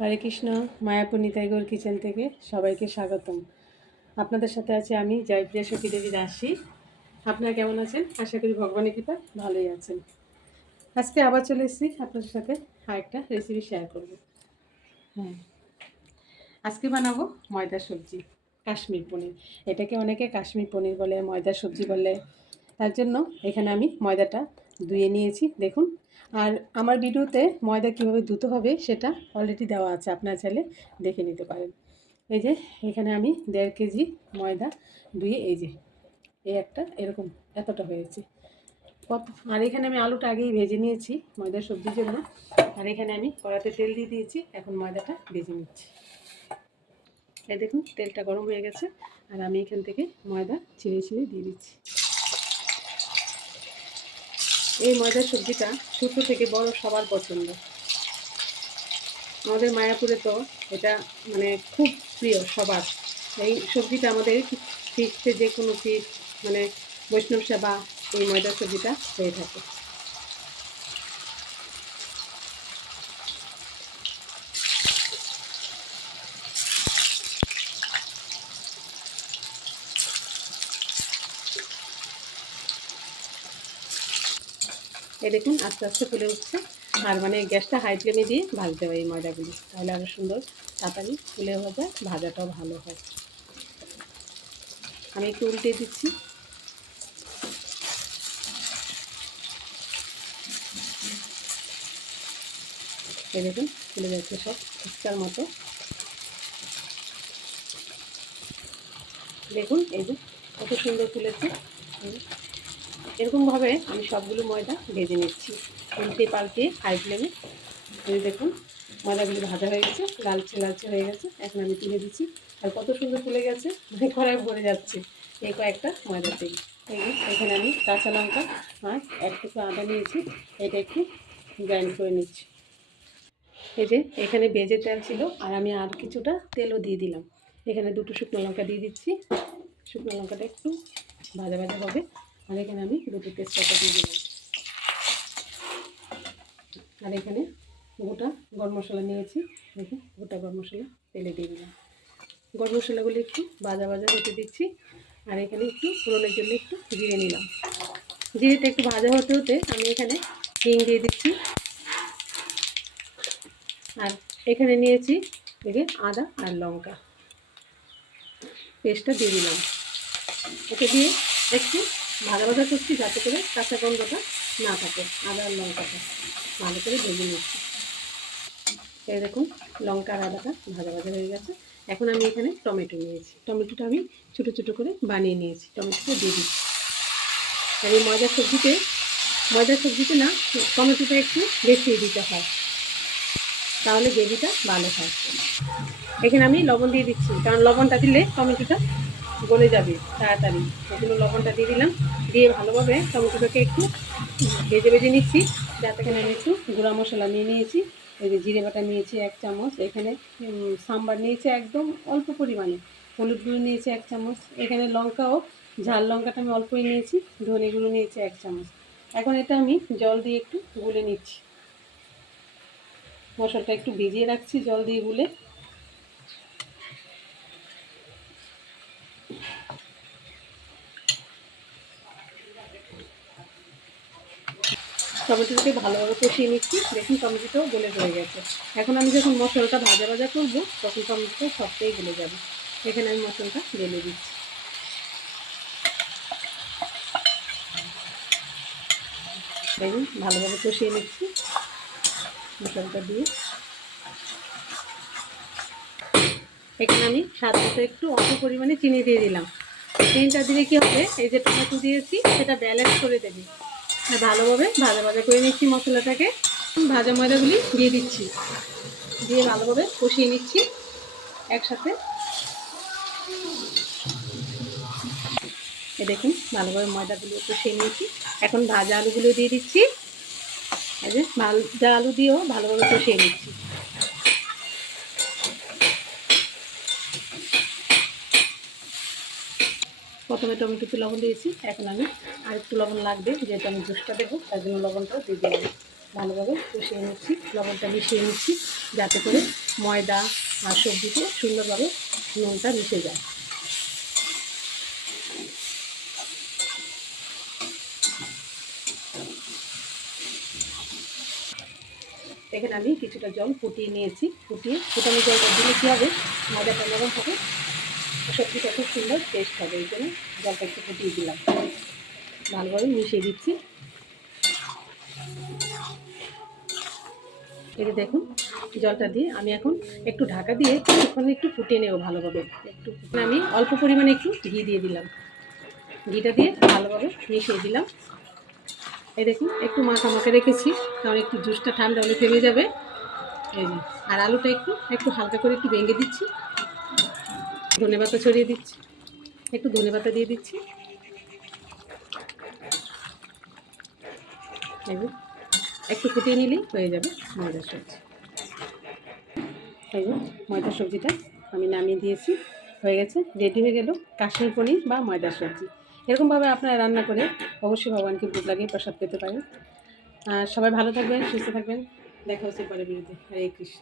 হরে Krishna. Mayapur নিতাইগৌর kitchen থেকে সবাইকে স্বাগতম। আপনাদের সাথে আছি আমি জয়প্রিয়া সখী দেবী দাসী। আপনারা কেমন আছেন? আশা করি ভগবানের কৃপা ভালোই আছেন। আজকে আবার চলে এসেছি আপনাদের সাথে আরেকটা রেসিপি শেয়ার করব। হ্যাঁ, আজকে বানাবো ময়দার সবজি, কাশ্মীর পনির। এটাকে অনেকে কাশ্মীর পনির বলে, ময়দার সবজি বলে। তার জন্য এখানে আমি ময়দাটা ধুয়ে নিয়েছি, দেখুন। আর আমার ভিডিওতে ময়দা কীভাবে ধুতে হবে সেটা অলরেডি দেওয়া আছে, আপনারা চাইলে দেখে নিতে পারেন। এই যে এখানে আমি 1.5 কেজি ময়দা ধুয়ে এই একটা এরকম এতটা হয়েছে কত। আর এখানে আমি আলুটা আগেই ভেজে নিয়েছি ময়দার সবজির জন্য। আর এখানে আমি কড়াতে তেল দিয়ে দিয়েছি, এখন ময়দাটা ভেজে নিচ্ছি। এই দেখুন তেলটা গরম হয়ে গেছে, আর আমি এখান থেকে ময়দা ছিঁড়ে ছিঁড়ে দিয়ে দিচ্ছি। এই ময়দার সবজিটা ছোট থেকে বড় সবার পছন্দ। আমাদের মায়াপুরে তো এটা মানে খুব প্রিয় সবার। এই সবজিটা আমাদের ফিস্টে, যে কোনো ফিস্ট মানে বৈষ্ণব সেবা, এই ময়দার সবজিটা হয়ে থাকে। এই দেখুন আস্তে আস্তে ফুলে উঠছে। আর মানে গ্যাসটা হাই ফ্লেমে দিয়ে ভাজতে হবে এই ময়দাগুলি, তাহলে আরও সুন্দর তাড়াতাড়ি ফুলে ভাজা, ভাজাটাও ভালো হয়। আমি একটু উল্টে দিচ্ছি। এই দেখুন ফুলে যাচ্ছে সব ফুচকার মতো। দেখুন এই যে কত সুন্দর ফুলেছে। এরকমভাবে আমি সবগুলো ময়দা ভেজে নিচ্ছি, উল্টে পাল্টে হাই ফ্লেমে। এই দেখুন ময়দাগুলো ভাজা হয়ে গেছে, লালচে লালচে হয়ে গেছে। এখন আমি তুলে দিচ্ছি। আর কত সুন্দর ফুলে গেছে, মানে কড়াই ভরে যাচ্ছে এই কয়েকটা ময়দাতেই। এখানে আমি কাঁচা লঙ্কা আর এক টুকরো আদা নিয়েছি, এটা একটু গ্রাইন্ড করে নিচ্ছি। এই যে এখানে ভেজে তেল ছিল, আর আমি আর কিছুটা তেলও দিয়ে দিলাম। এখানে 2টো শুকনো লঙ্কা দিয়ে দিচ্ছি। শুকনো লঙ্কাটা একটু ভাজা ভাজা হবে। আর এখানে আমি 2টো তেজপাতা দিয়ে দিলাম। আর এখানে গোটা গরম মশলা নিয়েছি, দেখুন গোটা গরম মশলা তেলে দিয়ে দিলাম। গরম মশলাগুলো একটু ভাজা ভাজা হতে দিচ্ছি। আর এখানে একটু ফোড়নের জন্য একটু জিরে নিলাম। জিরেটা একটু ভাজা হতে হতে আমি এখানে হিং দিয়ে দিচ্ছি। আর এখানে নিয়েছি দেখে আদা আর লঙ্কা পেস্টটা দিয়ে দিলাম। এটা দিয়ে একটু ভাজা ভাজা করছি, যাতে করে কাঁচা গন্ধটা না থাকে। আদা আর লঙ্কাটা ভালো করে ভেজে নিচ্ছি। এই দেখুন লঙ্কা আর আদাটা ভাজা ভাজা হয়ে গেছে। এখন আমি এখানে টমেটো নিয়েছি, টমেটোটা আমি ছোটো ছোটো করে বানিয়ে নিয়েছি, টমেটোটা দিয়ে দিচ্ছি। আর এই ময়দার সবজিতে না টমেটোটা একটু বেশি দিতে হয়, তাহলে গ্রেভিটা ভালো হয়। এখানে আমি লবণ দিয়ে দিচ্ছি, কারণ লবণটা দিলে টমেটোটা গলে যাবে তাড়াতাড়ি। সেজন্য লবণটা দিয়ে দিলাম। দিয়ে ভালোভাবে টমেটোটাকে একটু ভেজে ভেজে নিচ্ছি। যাতে এখানে আমি একটু গুঁড়া মশলা নিয়ে নিয়েছি। এই যে জিরে বাটা নিয়েছি 1 চামচ, এখানে সাম্বার নিয়েছি একদম অল্প পরিমাণে, হলুদ গুঁড়ো নিয়েছি 1 চামচ, এখানে লঙ্কাও ঝাল লঙ্কাটা আমি অল্পই নিয়েছি, ধনে গুঁড়ো নিয়েছি 1 চামচ। এখন এটা আমি জল দিয়ে একটু গুলে নিচ্ছি। মশলাটা একটু ভিজিয়ে রাখছি জল দিয়ে গুলে। টমেটোটাকে ভালোভাবে কষিয়ে নিচ্ছি। দেখুন টমেটোটাও গলে হয়ে গেছে। এখন আমি যখন মশলাটা ভাজা ভাজা করব, তখন টমেটোটা সবটাই গলে যাবে। এখানে আমি মশলাটা ঢেলে দিচ্ছি। দেখুন ভালোভাবে কষিয়ে নিচ্ছি মশলাটা দিয়ে। এখানে আমি স্বাদ মতো একটু অল্প পরিমাণে চিনি দিয়ে দিলাম। চিনিটা দিলে কী হবে, এই যে টমেটো দিয়েছি সেটা ব্যালেন্স করে দেবে। আর ভালোভাবে ভাজা ভাজা করে নিচ্ছি মশলাটাকে। ভাজা ময়দাগুলি দিয়ে দিচ্ছি, দিয়ে ভালোভাবে কষিয়ে নিচ্ছি একসাথে। এই দেখুন ভালোভাবে ময়দাগুলো কষিয়ে নিয়েছি। এখন ভাজা আলুগুলো দিয়ে দিচ্ছি। এই যে ভাজা আলু দিয়েও ভালোভাবে কষিয়ে নিচ্ছি। প্রথমে টমেটোতে লবণ দিয়েছি, এখন আমি আর একটু লবণ লাগবে, যেহেতু আমি জুসটা দেবো তার জন্য লবণটাও দিয়ে দিলাম। ভালোভাবে কষিয়ে নিচ্ছি, লবণটা মিশিয়ে নিচ্ছি যাতে করে ময়দা আর সবজিতে সুন্দরভাবে নুনটা মিশে যায়। এখানে আমি কিছুটা জল ফুটিয়ে নিয়েছি, ফুটানো জলটা দিলে কী হবে, ময়দাটা নরম হবে, সবজিটা খুব সুন্দর টেস্ট হবে। এই জন্য জলটা একটু ফুটিয়ে দিলাম, ভালোভাবে মিশিয়ে দিচ্ছি। এই যে দেখুন জলটা দিয়ে আমি এখন একটু ঢাকা দিয়ে কিছুক্ষণ একটু ফুটিয়ে নেব ভালোভাবে। আমি অল্প পরিমাণে একটু ঘি দিয়ে দিলাম, ঘিটা দিয়ে ভালোভাবে মিশিয়ে দিলাম। এই দেখুন একটু মাখা রেখেছি, কারণ একটু জুসটা ঠান্ডা হলে থেমে যাবে। এই যে আর আলুটা একটু হালকা করে একটু ভেঙে দিচ্ছি, ধনেপাতা ছড়িয়ে দিচ্ছি, একটু ধনেপাতা দিয়ে দিচ্ছি। একটু ফুটিয়ে নিলেই হয়ে যাবে ময়দার সবজি। এই যে ময়দার সবজিটা আমি নামিয়ে দিয়েছি, হয়ে গেছে, রেডি হয়ে গেল কাশ্মীর পনির বা ময়দার সবজি। এরকমভাবে আপনারা রান্না করে অবশ্যই ভগবানকে ভোগ লাগিয়ে প্রসাদ পেতে পারেন। আর সবাই ভালো থাকবেন, সুস্থ থাকবেন, দেখা হচ্ছে পরের ভিডিওতে। হরে কৃষ্ণ।